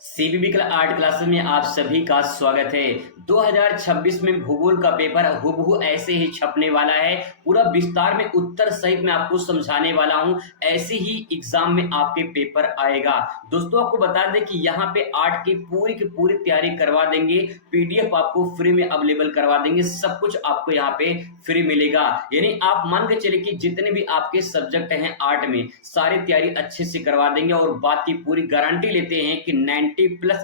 CVV art classes में आप सभी का स्वागत है। 2026 में भूगोल का पेपर हूबहू ऐसे ही छपने वाला है। पूरा विस्तार में उत्तर सहित मैं आपको समझाने वाला हूं। ऐसे ही एग्जाम में आपके पेपर आएगा। दोस्तों आपको बता दें कि यहाँ पे आर्ट की पूरी तैयारी करवा देंगे। पीडीएफ आपको फ्री में अवेलेबल करवा देंगे। सब कुछ आपको यहाँ पे फ्री मिलेगा। यानी आप मान के चले कि जितने भी आपके सब्जेक्ट हैं आर्ट में सारी तैयारी अच्छे से करवा देंगे और बात की पूरी गारंटी लेते हैं कि 90+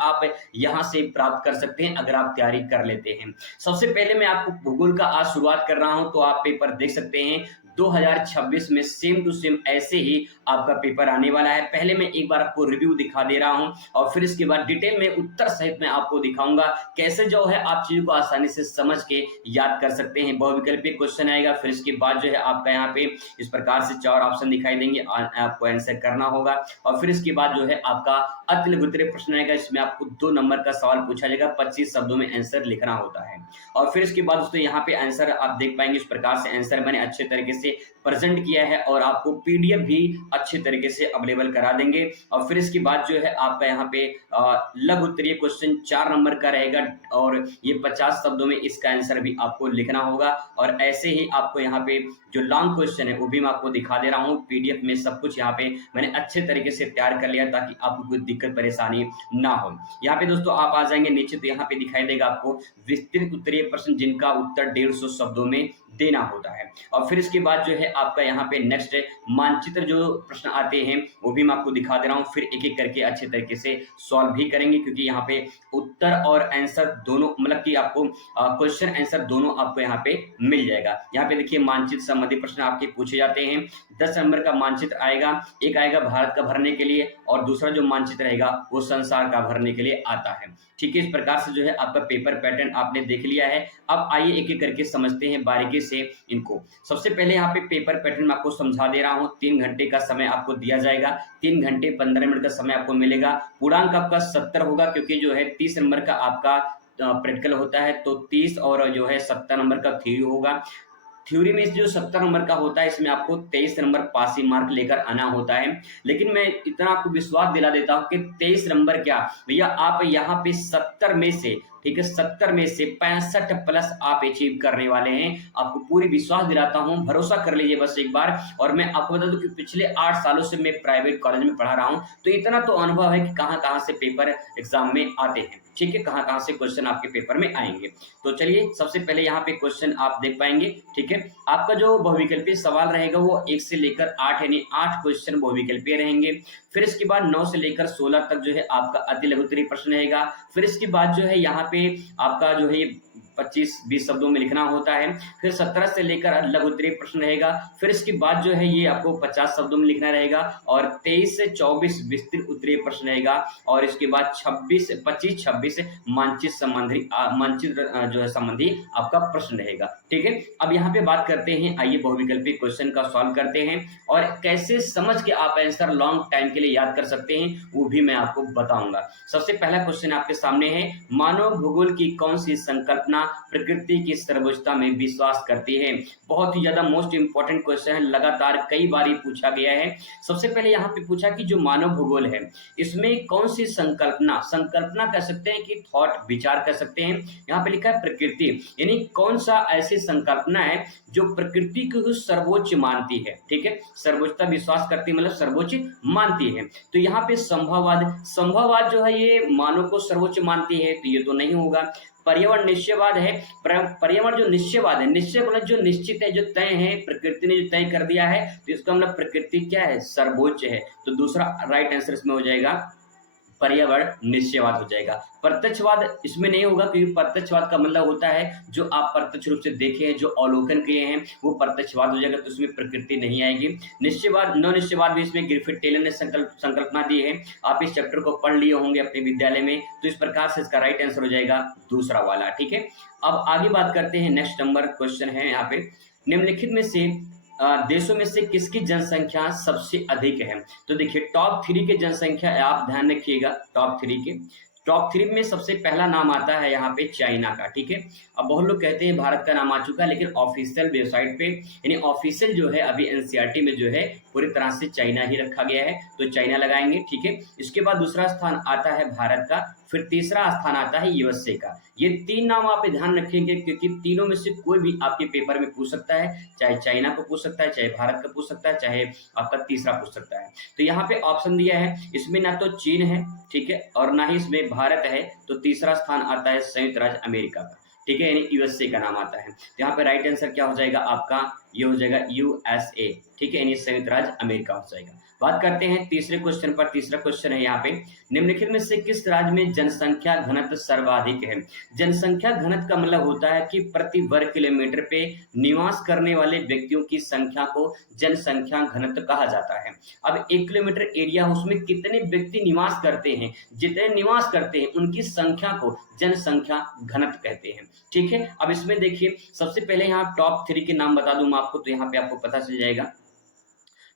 आप यहां से प्राप्त कर सकते हैं अगर आप तैयारी कर लेते हैं। सबसे पहले मैं आपको भूगोल का आज शुरुआत कर रहा हूं, तो आप पेपर देख सकते हैं 2026 में सेम टू सेम ऐसे ही आपका पेपर आने वाला है। पहले मैं एक बार आपको रिव्यू दिखा दे रहा हूं और फिर इसके बाद डिटेल में उत्तर सहित मैं आपको दिखाऊंगा कैसे जो है आप चीजों को आसानी से समझ के याद कर सकते हैं। बहुविकल्पीय क्वेश्चन आएगा, फिर इसके बाद जो है आपका यहाँ पे इस प्रकार से 4 ऑप्शन दिखाई देंगे, आपको आंसर करना होगा। और फिर इसके बाद जो है आपका अति लघु उत्तरीय प्रश्न आएगा, इसमें आपको 2 नंबर का सवाल पूछा जाएगा, 25 शब्दों में आंसर लिखना होता है। और फिर इसके बाद दोस्तों यहाँ पे आंसर आप देख पाएंगे, इस प्रकार से आंसर मैंने अच्छे तरीके से प्रेजेंट किया है और आपको पीडीएफ भी अच्छे तरीके से अवेलेबल करा देंगे। और फिर इसके बाद जो है आपका यहाँ पे लघु उत्तरीय क्वेश्चन 4 नंबर का रहेगा और ये 50 शब्दों में इसका आंसर भी आपको लिखना होगा। और ऐसे ही आपको यहाँ पे जो लॉन्ग क्वेश्चन है वो भी मैं आपको दिखा दे रहा हूँ। पीडीएफ में सब कुछ यहाँ पे मैंने अच्छे तरीके से तैयार कर लिया ताकि आपको कोई दिक्कत परेशानी ना हो। यहाँ पे दोस्तों आप आ जाएंगे नीचे, तो यहाँ पे दिखाई देगा आपको विस्तृत उत्तरीय प्रश्न जिनका उत्तर 150 शब्दों में देना होता है। और फिर इसके बाद जो है आपका यहाँ पे नेक्स्ट मानचित्र जो प्रश्न आते हैं वो भी मैं आपको दिखा दे रहा हूँ। फिर एक एक करके अच्छे तरीके से सॉल्व भी करेंगे, क्योंकि यहाँ पे उत्तर और आंसर दोनों मतलब कि आपको क्वेश्चन आंसर दोनों आपको यहाँ पे मिल जाएगा। यहाँ पे देखिए मानचित्र संबंधी प्रश्न आपके पूछे जाते हैं। 10 नंबर का मानचित्र आएगा, एक आएगा भारत का भरने के लिए और दूसरा जो मानचित्र रहेगा वो संसार का भरने के लिए आता है। ठीक है, इस प्रकार से जो है आपका पेपर पैटर्न आपने देख लिया है। अब आइए एक एक करके समझते हैं बारीकी से इनको। सबसे पहले यहाँ पे पेपर पैटर्न में आपको समझा दे रहा हूँ। 3 घंटे का समय आपको दिया जाएगा, 3 घंटे 15 मिनट का समय आपको मिलेगा। पूर्णांक आपका 70 होगा, क्योंकि जो है 30 नंबर का आपका प्रैक्टिकल होता है, तो 30 और जो है 70 नंबर का थ्योरी होगा। थ्योरी में जो 70 नंबर का होता है इसमें आपको 23 नंबर पासिंग मार्क लेकर आना होता है। लेकिन मैं इतना आपको विश्वास दिला देता हूं कि 23 नंबर क्या भैया, आप यहाँ पे 70 में से, ठीक है, 70 में से 65+ आप अचीव करने वाले हैं। आपको पूरी विश्वास दिलाता हूं, भरोसा कर लीजिए बस एक बार। और मैं आपको बता दूं कि पिछले 8 सालों से मैं प्राइवेट कॉलेज में पढ़ा रहा हूं, तो इतना तो अनुभव है कि कहां से पेपर एग्जाम में आते हैं। ठीक है, कहां से क्वेश्चन आपके पेपर में आएंगे। तो चलिए सबसे पहले यहाँ पे क्वेश्चन आप देख पाएंगे। ठीक है, आपका जो बहुविकल्पीय सवाल रहेगा वो 1 से लेकर 8 यानी 8 क्वेश्चन बहुविकल्पीय रहेंगे। फिर इसके बाद 9 से लेकर 16 तक जो है आपका अति लघु उत्तरीय प्रश्न रहेगा। फिर इसके बाद जो है यहाँ पे आपका जो है 25-20 शब्दों में लिखना होता है। फिर 17 से लेकर लघु उत्तरीय प्रश्न रहेगा। फिर इसके बाद जो है ये आपको 50 शब्दों में लिखना रहेगा और 23 से 24 विस्तृत उत्तरीय प्रश्न रहेगा। और इसके बाद 25-26 मानचित्र जो है संबंधी आपका प्रश्न रहेगा। ठीक है, अब यहाँ पे बात करते हैं, आइए बहुविकल्पी क्वेश्चन का सॉल्व करते हैं और कैसे समझ के आप आंसर लॉन्ग टाइम के लिए याद कर सकते हैं वो भी मैं आपको बताऊंगा। सबसे पहला क्वेश्चन आपके सामने है, मानव भूगोल की कौन सी संकल्पना प्रकृति की सर्वोच्चता में विश्वास करती है। बहुत ही ज्यादा मोस्ट इंपॉर्टेंट क्वेश्चन है, लगातार कई बार ये पूछा गया है। सबसे पहले यहाँ पे पूछा कि जो मानव भूगोल है इसमें कौन सी संकल्पना कह सकते हैं कि थॉट, विचार कह सकते हैं। यहाँ पे लिखा है प्रकृति, यानी कौन सा ऐसी संकल्पना है जो प्रकृति को सर्वोच्च मानती है। ठीक है, सर्वोच्चता विश्वास करती है मतलब सर्वोच्च मानती है। तो यहाँ पे संभववाद जो है ये मानव को सर्वोच्च मानती है, तो ये तो नहीं होगा। पर्यावरण निश्चयवाद है, पर्यावरण जो निश्चयवाद है, निश्चय मतलब जो निश्चित है, जो तय है, प्रकृति ने जो तय कर दिया है, तो इसका मतलब प्रकृति क्या है, सर्वोच्च है। तो दूसरा राइट आंसर इसमें हो जाएगा पर्यावरण निश्चयवाद हो जाएगा। प्रत्यक्षवाद इसमें नहीं होगा, क्योंकि प्रत्यक्षवाद का मतलब होता है जो आप प्रत्यक्ष रूप से देखे हैं, जो अवलोकन किए हैं, वो प्रत्यक्षवाद हो जाएगा, तो उसमें प्रकृति नहीं आएगी। निश्चयवाद, न निश्चयवाद भी इसमें ग्रिफिथ टेलर ने संकल्पना दी है। आप इस चैप्टर को पढ़ लिए होंगे अपने विद्यालय में, तो इस प्रकार से इसका राइट आंसर हो जाएगा दूसरा वाला। ठीक है, अब आगे बात करते हैं। नेक्स्ट नंबर क्वेश्चन है यहाँ पे, निम्नलिखित में से देशों में से किसकी जनसंख्या सबसे अधिक है। तो देखिए टॉप 3 के जनसंख्या आप ध्यान रखिएगा, टॉप 3 में सबसे पहला नाम आता है यहाँ पे चाइना का। ठीक है, अब बहुत लोग कहते हैं भारत का नाम आ चुका है, लेकिन ऑफिशियल वेबसाइट पे यानी ऑफिशियल जो है अभी एनसीईआरटी में जो है पूरी तरह से चाइना ही रखा गया है, तो चाइना लगाएंगे। ठीक है, इसके बाद दूसरा स्थान आता है भारत का, फिर तीसरा स्थान आता है यूएसए का। ये 3 नाम आप ध्यान रखेंगे, क्योंकि तीनों में से कोई भी आपके पेपर में पूछ सकता है, चाहे चाइना को पूछ सकता है, चाहे भारत का पूछ सकता है, चाहे आपका तीसरा पूछ सकता है। तो यहाँ पे ऑप्शन दिया है, इसमें ना तो चीन है, ठीक है, और ना ही इसमें भारत है, तो तीसरा स्थान आता है संयुक्त राज्य अमेरिका का। ठीक है, यानी यूएसए का नाम आता है। तो यहाँ पे राइट आंसर क्या हो जाएगा आपका, ये हो जाएगा यूएसए। ठीक है, यानी संयुक्त राज्य अमेरिका हो जाएगा। बात करते हैं तीसरे क्वेश्चन पर। तीसरा क्वेश्चन है यहाँ पे, निम्नलिखित में से किस राज्य में जनसंख्या घनत्व सर्वाधिक है? जनसंख्या घनत्व का मतलब होता है कि प्रति वर्ग किलोमीटर पे निवास करने वाले व्यक्तियों की संख्या को जनसंख्या घनत्व कहा जाता है। अब 1 किलोमीटर एरिया, उसमें कितने व्यक्ति निवास करते हैं, जितने निवास करते हैं उनकी संख्या को जनसंख्या घनत्व कहते हैं। ठीक है, अब इसमें देखिए, सबसे पहले यहाँ टॉप 3 के नाम बता दूं मैं आपको, तो यहाँ पे आपको पता चल जाएगा।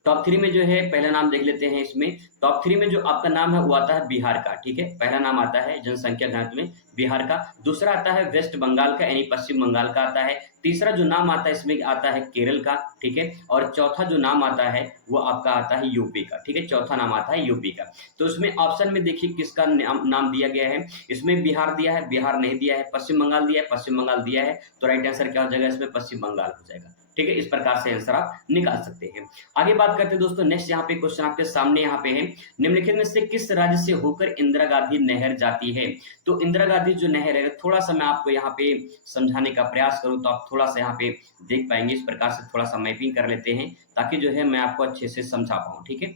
टॉप 3 में जो है पहला नाम देख लेते हैं। इसमें टॉप 3 में जो आपका नाम है वो आता है बिहार का। ठीक है, पहला नाम आता है जनसंख्या घनत्व में बिहार का। दूसरा आता है वेस्ट बंगाल का, यानी पश्चिम बंगाल का आता है। तीसरा जो नाम आता है इसमें आता है केरल का। ठीक है, और चौथा जो नाम आता है वो आपका आता है यूपी का। ठीक है, चौथा नाम आता है यूपी का। तो उसमें ऑप्शन में देखिए किसका नाम दिया गया है। इसमें बिहार दिया है, बिहार नहीं दिया है। पश्चिम बंगाल दिया है, पश्चिम बंगाल दिया है। तो राइट आंसर क्या हो जाएगा इसमें, पश्चिम बंगाल हो जाएगा। ठीक है, इस प्रकार से आंसर आप निकाल सकते हैं। आगे बात करते हैं दोस्तों, नेक्स्ट यहाँ पे क्वेश्चन आपके सामने यहाँ पे है, निम्नलिखित में से किस राज्य से होकर इंदिरा गांधी नहर जाती है? तो इंदिरा गांधी जो नहर है, थोड़ा सा मैं आपको यहाँ पे समझाने का प्रयास करूँ तो आप थोड़ा सा यहाँ पे देख पाएंगे। इस प्रकार से थोड़ा सा मैपिंग कर लेते हैं ताकि जो है मैं आपको अच्छे से समझा पाऊँ। ठीक है,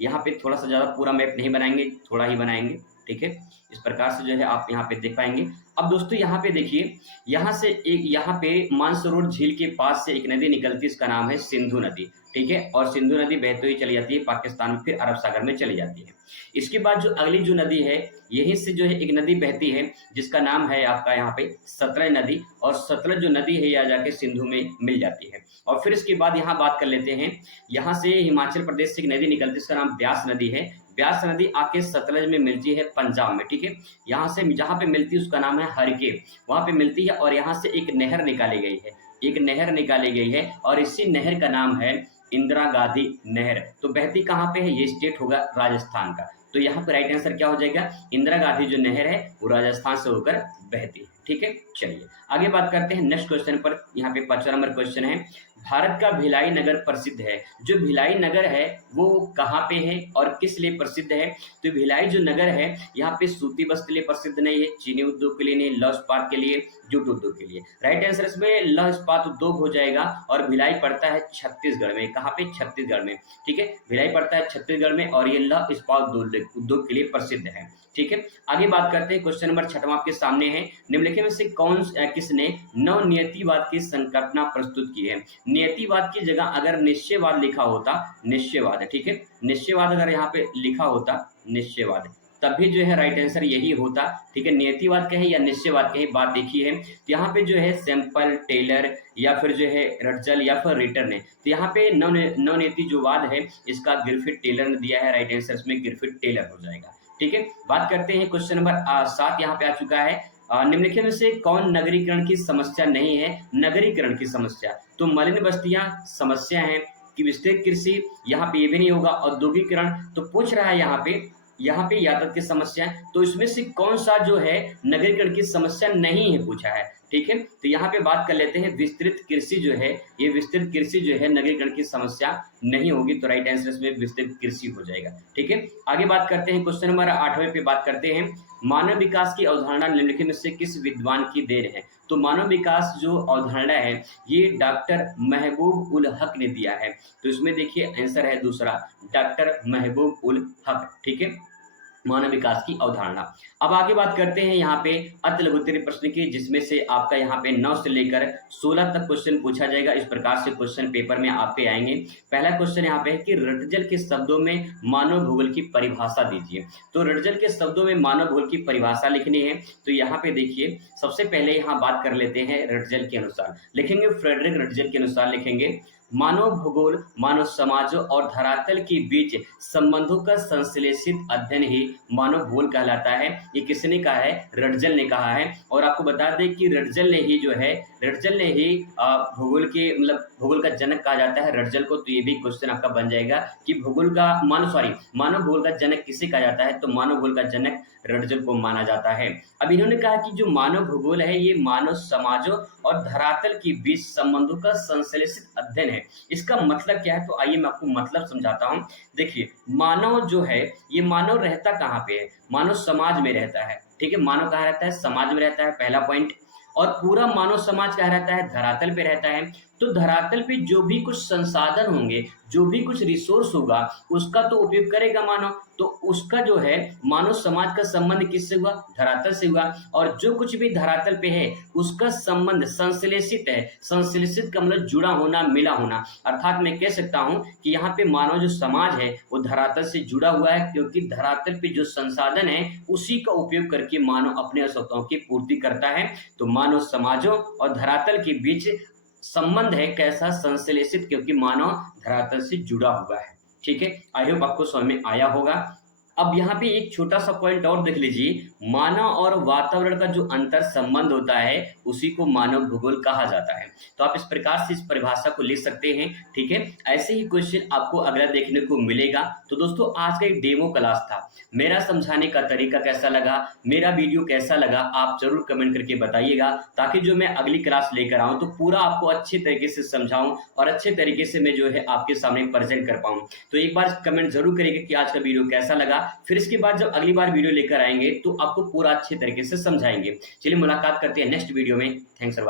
यहाँ पे थोड़ा सा ज्यादा पूरा मैप नहीं बनाएंगे, थोड़ा ही बनाएंगे। ठीक है, इस प्रकार से जो है आप यहाँ पे देख पाएंगे। अब दोस्तों यहाँ पे देखिए, यहाँ से एक, यहाँ पे मानसरोवर झील के पास से एक नदी निकलती है, इसका नाम है सिंधु नदी। ठीक है, और सिंधु नदी बहती हुई चली जाती है पाकिस्तान में, फिर अरब सागर में चली जाती है। इसके बाद जो अगली जो नदी है, यहीं से जो है एक नदी बहती है जिसका नाम है आपका यहाँ पे सतलज नदी, और सतलज जो नदी है यह जाके सिंधु में मिल जाती है। और फिर इसके बाद यहाँ बात कर लेते हैं, यहाँ से हिमाचल प्रदेश से एक नदी निकलती है, इसका नाम ब्यास नदी है। ब्यास नदी आके सतलज में मिलती है पंजाब में। ठीक है, यहाँ से जहाँ पे मिलती है उसका नाम है हरके, वहां पे मिलती है। और यहाँ से एक नहर निकाली गई है, एक नहर निकाली गई है, और इसी नहर का नाम है इंदिरा गांधी नहर। तो बहती कहाँ पे है, ये स्टेट होगा राजस्थान का। तो यहाँ पे राइट आंसर क्या हो जाएगा, इंदिरा गांधी जो नहर है वो राजस्थान से होकर बहती है। ठीक है, चलिए आगे बात करते हैं नेक्स्ट क्वेश्चन पर। यहाँ पे 5वां नंबर क्वेश्चन है, भारत का भिलाई नगर प्रसिद्ध है। जो भिलाई नगर है वो कहाँ पे है और किस लिए प्रसिद्ध है? तो भिलाई जो नगर है यहाँ पे सूती वस्त्र के लिए प्रसिद्ध नहीं है, चीनी उद्योग के लिए नहीं, लौह इस्पात के लिए, जूट उद्योग के लिए। राइट आंसर इसमें लौह इस्पात उद्योग हो जाएगा। और भिलाई पड़ता है छत्तीसगढ़ में। कहाँ पे? छत्तीसगढ़ में। ठीक है, भिलाई पड़ता है छत्तीसगढ़ में, और ये लौह इस्पात उद्योग के लिए प्रसिद्ध है। ठीक है, आगे बात करते हैं। क्वेश्चन नंबर 6वां आपके सामने है, निम्नलिखित में से किसने नवनियतिवाद की संकल्पना प्रस्तुत की है? नियतिवाद की जगह अगर निश्चयवाद लिखा होता, निश्चयवाद है, ठीक है, निश्चयवाद अगर यहाँ पे लिखा होता निश्चयवाद, तब भी जो है राइट आंसर यही होता। ठीक है, नियतिवाद कहे या निश्चयवाद कहे, बात देखी है। तो यहाँ पे जो है सैंपल टेलर या फिर जो है रटजल या फिर रिटर्न है। तो यहाँ पे नवनीति जो वाद है इसका गिरफिट टेलर ने दिया है। राइट आंसर इसमें गिरफिट टेलर हो जाएगा। ठीक है, बात करते हैं क्वेश्चन नंबर 7 यहाँ पे आ चुका है। निम्नलिखित में से कौन नगरीकरण की समस्या नहीं है? नगरीकरण की समस्या तो मलिन बस्तियां समस्या है कि विस्तृत कृषि, यहाँ पे ये भी नहीं होगा। औद्योगिकरण तो पूछ रहा है यहाँ पे यातायात की समस्या, तो इसमें से कौन सा जो है नगरीकरण की समस्या नहीं है पूछा है। ठीक है, तो यहाँ पे बात कर लेते हैं विस्तृत कृषि जो है, ये विस्तृत कृषि जो है नगरीकरण की समस्या नहीं होगी। तो राइट आंसर इसमें विस्तृत कृषि हो जाएगा। ठीक है, आगे बात करते हैं क्वेश्चन नंबर 8वें पे बात करते हैं, मानव विकास की अवधारणा निम्नलिखित में से किस विद्वान की देन है? तो मानव विकास जो अवधारणा है ये डॉक्टर महबूब उल हक ने दिया है। तो इसमें देखिए आंसर है दूसरा, डॉक्टर महबूब उल हक। ठीक है, मानव विकास की अवधारणा। अब आगे बात करते हैं यहाँ पे अति लघुत्तरीय प्रश्न की, जिसमें से आपका यहाँ पे 9 से लेकर 16 तक क्वेश्चन पूछा जाएगा। इस प्रकार से क्वेश्चन पेपर में आपके आएंगे। पहला क्वेश्चन यहाँ पे है कि रटजल के शब्दों में मानव भूगोल की परिभाषा दीजिए। तो रटजल के शब्दों में मानव भूगोल की परिभाषा लिखनी है। तो यहाँ पे देखिए सबसे पहले यहाँ बात कर लेते हैं रटजल के अनुसार लिखेंगे, फ्रेडरिक रटजल के अनुसार लिखेंगे, मानव भूगोल मानव समाजों और धरातल के बीच संबंधों का संश्लेषित अध्ययन ही मानव भूगोल कहलाता है। ये किसने कहा है? रटजल ने कहा है। और आपको बता दें कि रटजल ने ही जो है, रटजल ने ही भूगोल के मतलब भूगोल का जनक कहा जाता है रटजल को। तो ये भी क्वेश्चन आपका बन जाएगा कि भूगोल का मानव भूगोल का जनक किसे कहा जाता है? तो मानव भूगोल का जनक रटजल को माना जाता है। अब इन्होंने कहा कि जो मानव भूगोल है ये मानव समाजों और धरातल के बीच संबंधों का संश्लेषित अध्ययन है। इसका मतलब क्या है? तो आइए मैं आपको मतलब समझाता हूँ। देखिए, मानव जो है ये मानव रहता कहाँ पे है? मानव समाज में रहता है। ठीक है, मानव कहाँ रहता है? समाज में रहता है, पहला पॉइंट। और पूरा मानव समाज कहाँ रहता है? धरातल पे रहता है। तो धरातल पे जो भी कुछ संसाधन होंगे, जो भी कुछ रिसोर्स होगा, उसका तो उपयोग करेगा मानव। तो उसका जो है मानव समाज का संबंध किससे हुआ? धरातल से हुआ। और जो कुछ भी धरातल पे है उसका संबंध संश्लेषित है। संश्लेषित का मतलब जुड़ा होना, मिला होना। अर्थात मैं कह सकता हूं कि यहाँ पे मानव जो समाज है वो धरातल से जुड़ा हुआ है, क्योंकि धरातल पे जो संसाधन है उसी का उपयोग करके मानव अपने आवश्यकताओं की पूर्ति करता है। तो मानव समाजों और धरातल के बीच संबंध है कैसा? संश्लेषित, क्योंकि मानव धरातल से जुड़ा हुआ है। ठीक है, आई होप आपको समझ में आया होगा। अब यहाँ पे एक छोटा सा पॉइंट और देख लीजिए, मानव और वातावरण का जो अंतर संबंध होता है उसी को मानव भूगोल कहा जाता है। तो आप इस प्रकार से इस परिभाषा को लिख सकते हैं। ठीक है, ऐसे ही क्वेश्चन आपको अगला देखने को मिलेगा। तो दोस्तों, आज का एक डेमो क्लास था। मेरा समझाने का तरीका कैसा लगा, मेरा वीडियो कैसा लगा, आप जरूर कमेंट करके बताइएगा, ताकि जो मैं अगली क्लास लेकर आऊँ तो पूरा आपको अच्छे तरीके से समझाऊं और अच्छे तरीके से मैं जो है आपके सामने प्रेजेंट कर पाऊं। तो एक बार कमेंट जरूर करिएगा कि आज का वीडियो कैसा लगा। फिर इसके बाद जब अगली बार वीडियो लेकर आएंगे तो आपको पूरा अच्छे तरीके से समझाएंगे। चलिए मुलाकात करते हैं नेक्स्ट वीडियो में। Thanks for